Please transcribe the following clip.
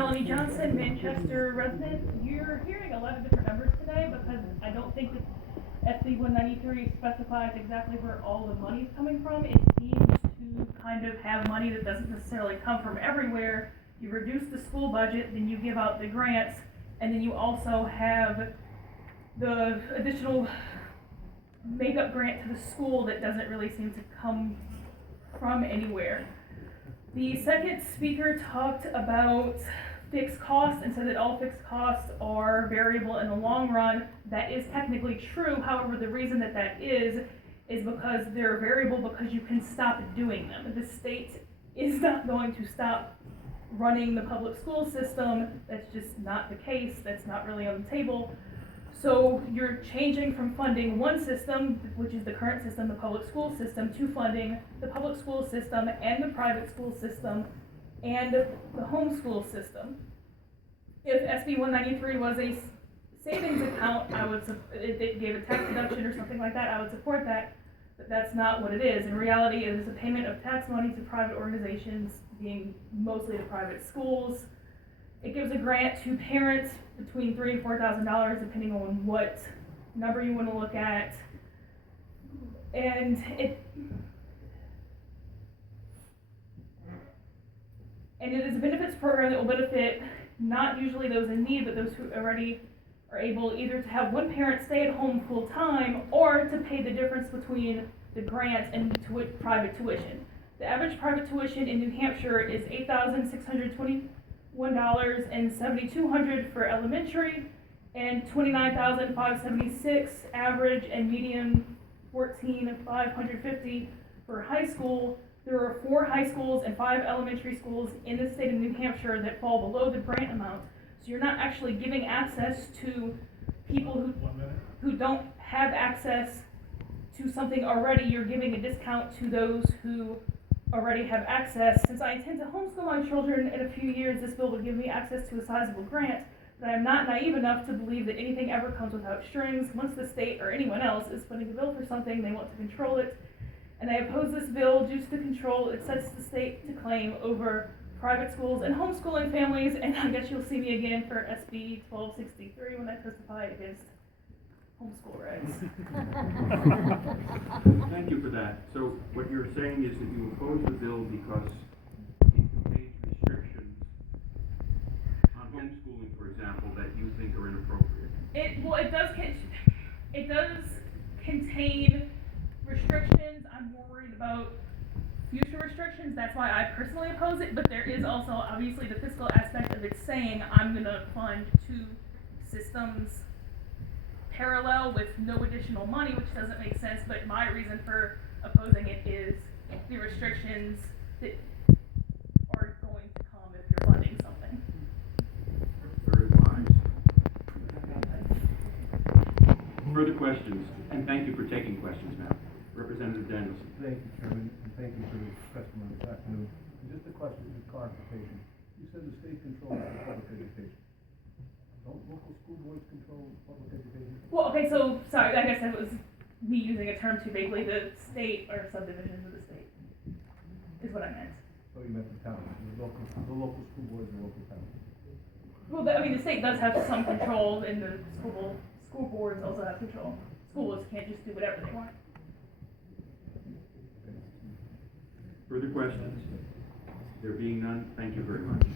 Melanie Johnson, Manchester resident. You're hearing a lot of different numbers today because I don't think that SB 193 specifies exactly where all the money is coming from. It seems to kind of have money that doesn't necessarily come from everywhere. You reduce the school budget, then you give out the grants, and then you also have the additional makeup grant to the school that doesn't really seem to come from anywhere. The second speaker talked about fixed costs and said that all fixed costs are variable in the long run. That is technically true. However, the reason that that is because they're variable because you can stop doing them. The state is not going to stop running the public school system. That's just not the case. That's not really on the table. So you're changing from funding one system, which is the current system, the public school system, to funding the public school system and the private school system and the homeschool system. If SB 193 was a savings account, if it gave a tax deduction or something like that, I would support that, but that's not what it is. In reality, it is a payment of tax money to private organizations, being mostly the private schools. It gives a grant to parents between $3,000 and $4,000, depending on what number you want to look at. And it is a benefits program that will benefit not usually those in need, but those who already are able either to have one parent stay at home full time or to pay the difference between the grant and private tuition. The average private tuition in New Hampshire is $8,621 and $7,200 for elementary, and $29,576 average, and median $14,550 for high school. There are 4 high schools and 5 elementary schools in the state of New Hampshire that fall below the grant amount. So you're not actually giving access to people who don't have access to something already. You're giving a discount to those who already have access. Since I intend to homeschool my children in a few years, this bill would give me access to a sizable grant, but I am not naive enough to believe that anything ever comes without strings. Once the state or anyone else is putting a bill for something, they want to control it. And I oppose this bill due to the control it sets the state to claim over private schools and homeschooling families, and I guess you'll see me again for SB 1263 when I testify against homeschool regs. Thank you for that. So what you're saying is that you oppose the bill because it contains restrictions on homeschooling, for example, that you think are inappropriate. It does contain restrictions. I'm more worried about future restrictions. That's why I personally oppose it, but there is also obviously the fiscal aspect of it saying I'm going to fund 2 systems parallel with no additional money, which doesn't make sense, but my reason for opposing it is the restrictions that are going to come if you're funding something. Very wise. Further questions? And thank you for taking questions, ma'am. Representative Danielson. Thank you, Chairman, and thank you for your testimony this afternoon. Just a question, just clarification. You said the state controls the public education. Don't local school boards control public education? Well, okay, so, sorry, I guess that was me using a term too vaguely. The state or subdivisions of the state is what I meant. So you meant the town, the local school boards and local towns. Well, the state does have some control, and the school boards also have control. School boards can't just do whatever they want. Further questions? There being none, thank you very much.